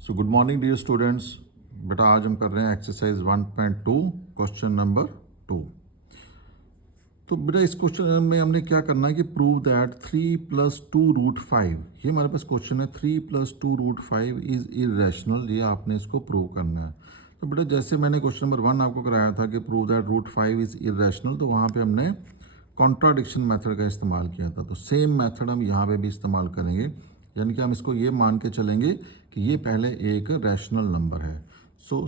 सो good morning dear students. बेटा आज हम कर रहे हैं एक्सरसाइज 1.2 क्वेश्चन नंबर 2। तो बेटा इस क्वेश्चन में हमने क्या करना है कि प्रूव दैट 3 + 2√5, ये हमारे पास क्वेश्चन है 3 + 2√5 इज इरेशनल। ये आपने इसको प्रूव करना है। तो बेटा जैसे मैंने क्वेश्चन नंबर 1 आपको कराया था कि प्रूव दैट √5 इज इरेशनल, तो वहाँ पे हमने कॉन्ट्राडिक्शन मेथड का इस्तेमाल किया था। तो सेम मेथड हम यहाँ पे भी इस्तेमाल करेंगे, यानी कि हम इसको ये मान के चलेंगे कि ये पहले एक रैशनल नंबर है। सो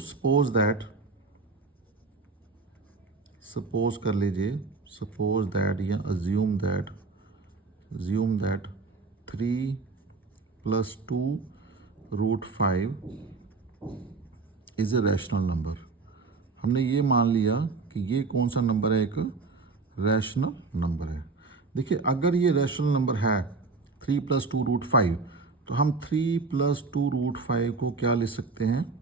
सपोज कर लीजिए, सपोज दैट या assume that 3 + 2√5 is a rational number. हमने ये मान लिया कि ये कौन सा नंबर है, एक रैशनल नंबर है। देखिए अगर ये रैशनल नंबर है 3 + 2√5, तो हम 3 + 2√5 को क्या लिख सकते हैं,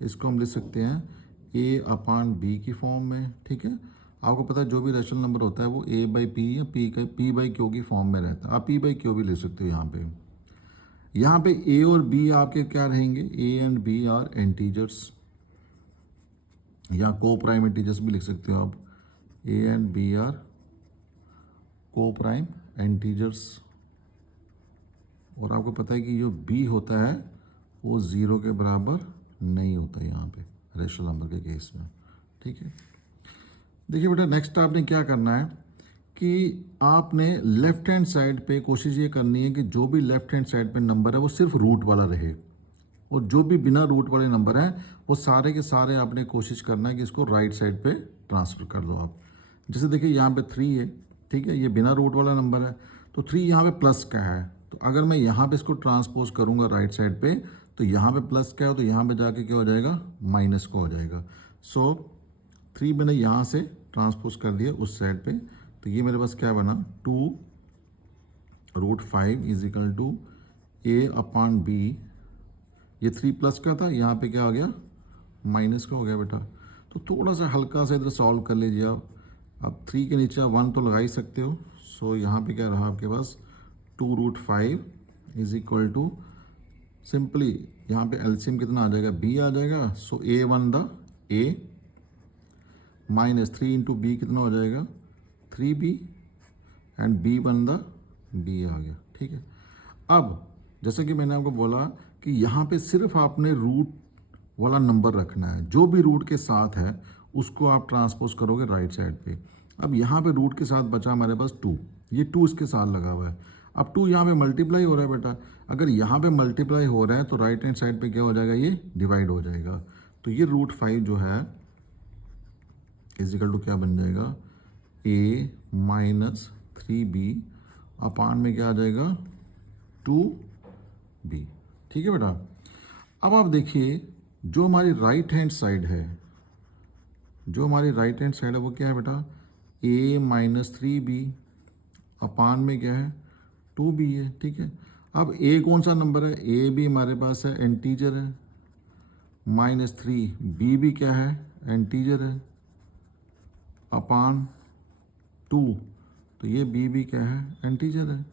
इसको हम लिख सकते हैं a/b की फॉर्म में। ठीक है, आपको पता है जो भी रैशनल नंबर होता है वो a/p या p/q की फॉर्म में रहता है। आप p/q भी लिख सकते हो। यहाँ पे a और b आपके क्या रहेंगे, a and b are integers, या को प्राइम इंटीजर्स भी लिख सकते हो आप। a एंड b आर को प्राइम इंटीजर्स। और आपको पता है कि जो b होता है वो 0 के बराबर नहीं होता यहाँ पे रैशनल नंबर के केस में। ठीक है, देखिए बेटा नेक्स्ट आपने क्या करना है कि आपने लेफ्ट हैंड साइड पे कोशिश ये करनी है कि जो भी लेफ्ट हैंड साइड पे नंबर है वो सिर्फ रूट वाला रहे, और जो भी बिना रूट वाले नंबर हैं वो सारे के सारे आपने कोशिश करना है कि इसको राइट साइड पे ट्रांसफ़र कर दो आप। जैसे देखिए यहाँ पे 3 है, ठीक है, ये बिना रूट वाला नंबर है, तो 3 यहाँ पे प्लस का है। तो अगर मैं यहाँ पे इसको ट्रांसपोज करूँगा राइट साइड पे, तो यहाँ पे प्लस का है तो यहाँ पे जाके क्या हो जाएगा, माइनस का हो जाएगा। सो 3 मैंने यहाँ से ट्रांसपोज कर दिया उस साइड पे, तो ये मेरे पास क्या बना, 2√5 इज इक्वल टू a/b। ये 3 प्लस का था, यहाँ पे क्या आ गया, माइनस का हो गया बेटा। तो थोड़ा सा हल्का सा इधर सॉल्व कर लीजिए आप। 3 के नीचे आप 1 तो लगा ही सकते हो। सो यहाँ पे क्या रहा आपके पास, 2√5 इज इक्वल टू, सिंपली यहाँ पे एलसीएम कितना आ जाएगा, b आ जाएगा। So a1 the a minus 3 into B कितना हो जाएगा, 3b, and b1 the b आ गया। ठीक है, अब जैसे कि मैंने आपको बोला कि यहाँ पे सिर्फ आपने रूट वाला नंबर रखना है, जो भी रूट के साथ है उसको आप ट्रांसपोज करोगे राइट साइड पे। अब यहाँ पे रूट के साथ बचा हमारे पास 2, ये 2 इसके साथ लगा हुआ है। अब 2 यहाँ पे मल्टीप्लाई हो रहा है बेटा, अगर यहाँ पे मल्टीप्लाई हो रहा है तो राइट हैंड साइड पे क्या हो जाएगा, ये डिवाइड हो जाएगा। तो ये √5 जो है इजिकल टू क्या बन जाएगा, a - 3b अपान में क्या आ जाएगा, 2b। ठीक है बेटा, अब आप देखिए जो हमारी राइट हैंड साइड है, वो क्या है बेटा, a - 3b अपान में क्या है, 2b है। ठीक है, अब a कौन सा नंबर है, a भी हमारे पास है, इंटीजर है, -3 b भी क्या है, इंटीजर है, अपान 2, तो ये b भी क्या है, इंटीजर है।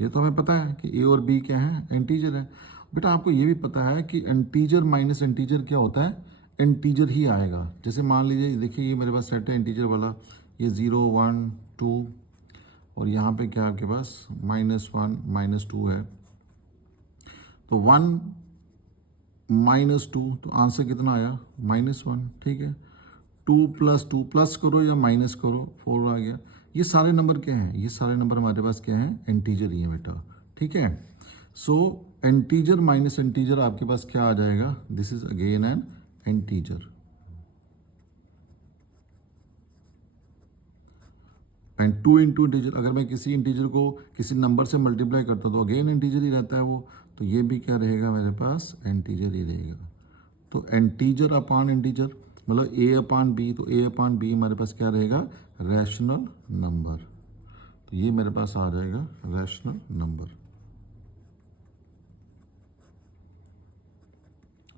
ये तो हमें पता है कि a और b क्या है, इंटीजर है। बेटा आपको ये भी पता है कि इंटीजर माइनस इंटीजर क्या होता है, इंटीजर ही आएगा। जैसे मान लीजिए देखिए ये मेरे पास सेट है इंटीजर वाला, ये 0 1 2, और यहाँ पे क्या आपके पास -1 -2 है। तो 1 - 2, तो आंसर कितना आया, -1। ठीक है, 2 + 2 प्लस करो या माइनस करो, 4 आ गया। ये सारे नंबर क्या हैं, ये सारे नंबर हमारे पास क्या हैं, इंटीजर ही हैं बेटा। ठीक है, सो इंटीजर माइनस इंटीजर आपके पास क्या आ जाएगा, this is again an integer. And 2 into integer, अगर मैं किसी इंटीजर को किसी नंबर से मल्टीप्लाई करता हूँ तो अगेन इंटीजर ही रहता है वो, तो ये भी क्या रहेगा मेरे पास, इंटीजर ही रहेगा। तो इंटीजर अपान इंटीजर मतलब a/b, तो a/b हमारे पास क्या रहेगा, रैशनल नंबर। तो ये मेरे पास आ जाएगा रैशनल नंबर।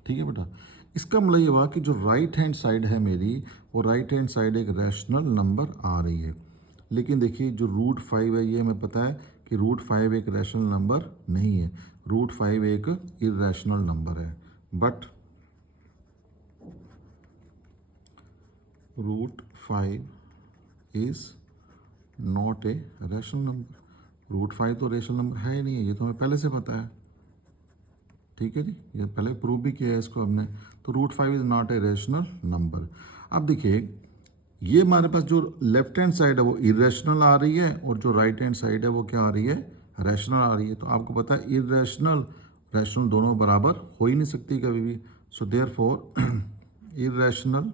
ठीक है बेटा, इसका मतलब ये हुआ कि जो राइट हैंड साइड है मेरी, वो राइट हैंड साइड एक रैशनल नंबर आ रही है। लेकिन देखिए जो √5 है, ये हमें पता है कि रूट 5 एक रैशनल नंबर नहीं है, रूट 5 एक इरेशनल नंबर है, but root 5 is not a rational number. Root 5 तो रैशनल नंबर है ही नहीं है, ये तो हमें पहले से पता है, ठीक है जी, ये पहले प्रूव भी किया है इसको हमने। तो root 5 is not a rational number. अब देखिए ये हमारे पास जो लेफ्ट हैंड साइड है वो इरेशनल आ रही है और जो राइट हैंड साइड है वो क्या आ रही है, रैशनल आ रही है। तो आपको पता है इरेशनल रैशनल दोनों बराबर हो ही नहीं सकती कभी भी। So therefore irrational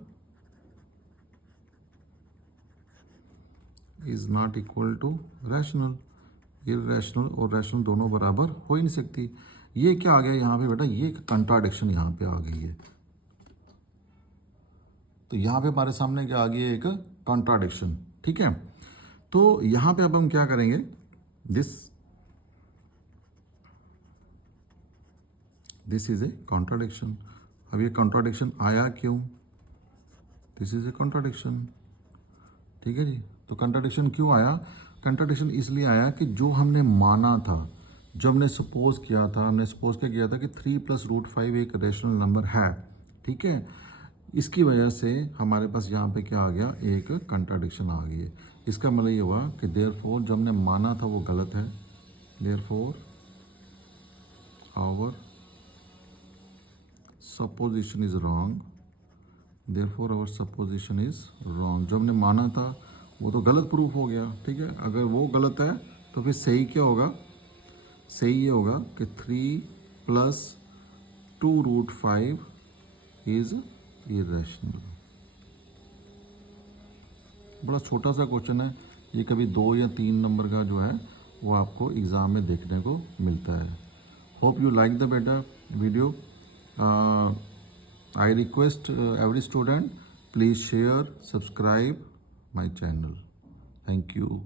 is not equal to rational. Irrational और रैशनल दोनों बराबर हो ही नहीं सकती। ये क्या आ गया यहाँ पे बेटा, ये कंट्राडिक्शन यहाँ पे आ गई है। तो यहाँ पे हमारे सामने क्या आ गई है, एक कॉन्ट्राडिक्शन, ठीक है। तो यहाँ पे अब हम क्या करेंगे, दिस इज ए कॉन्ट्राडिक्शन। अब ये कॉन्ट्राडिक्शन आया क्यों, दिस इज ए कॉन्ट्राडिक्शन, ठीक है जी। तो कंट्राडिक्शन क्यों आया, कंट्राडिक्शन इसलिए आया कि जो हमने माना था, जो हमने सपोज किया था, हमने सपोज क्या किया था कि 3 + √5 एक रेशनल नंबर है, ठीक है। इसकी वजह से हमारे पास यहाँ पे क्या आ गया, एक कंट्राडिक्शन आ गई है। इसका मतलब ये हुआ कि देयरफॉर जो हमने माना था वो गलत है, therefore our supposition is wrong, therefore our supposition is wrong. जो हमने माना था वो तो गलत प्रूफ हो गया, ठीक है। अगर वो गलत है तो फिर सही क्या होगा, सही ये होगा कि 3 + 2√5 इज इरेशनल। बड़ा छोटा सा क्वेश्चन है ये, कभी 2 या 3 नंबर का जो है वो आपको एग्ज़ाम में देखने को मिलता है। होप यू लाइक द बेटा video. I request every student, please share, subscribe my channel. Thank you.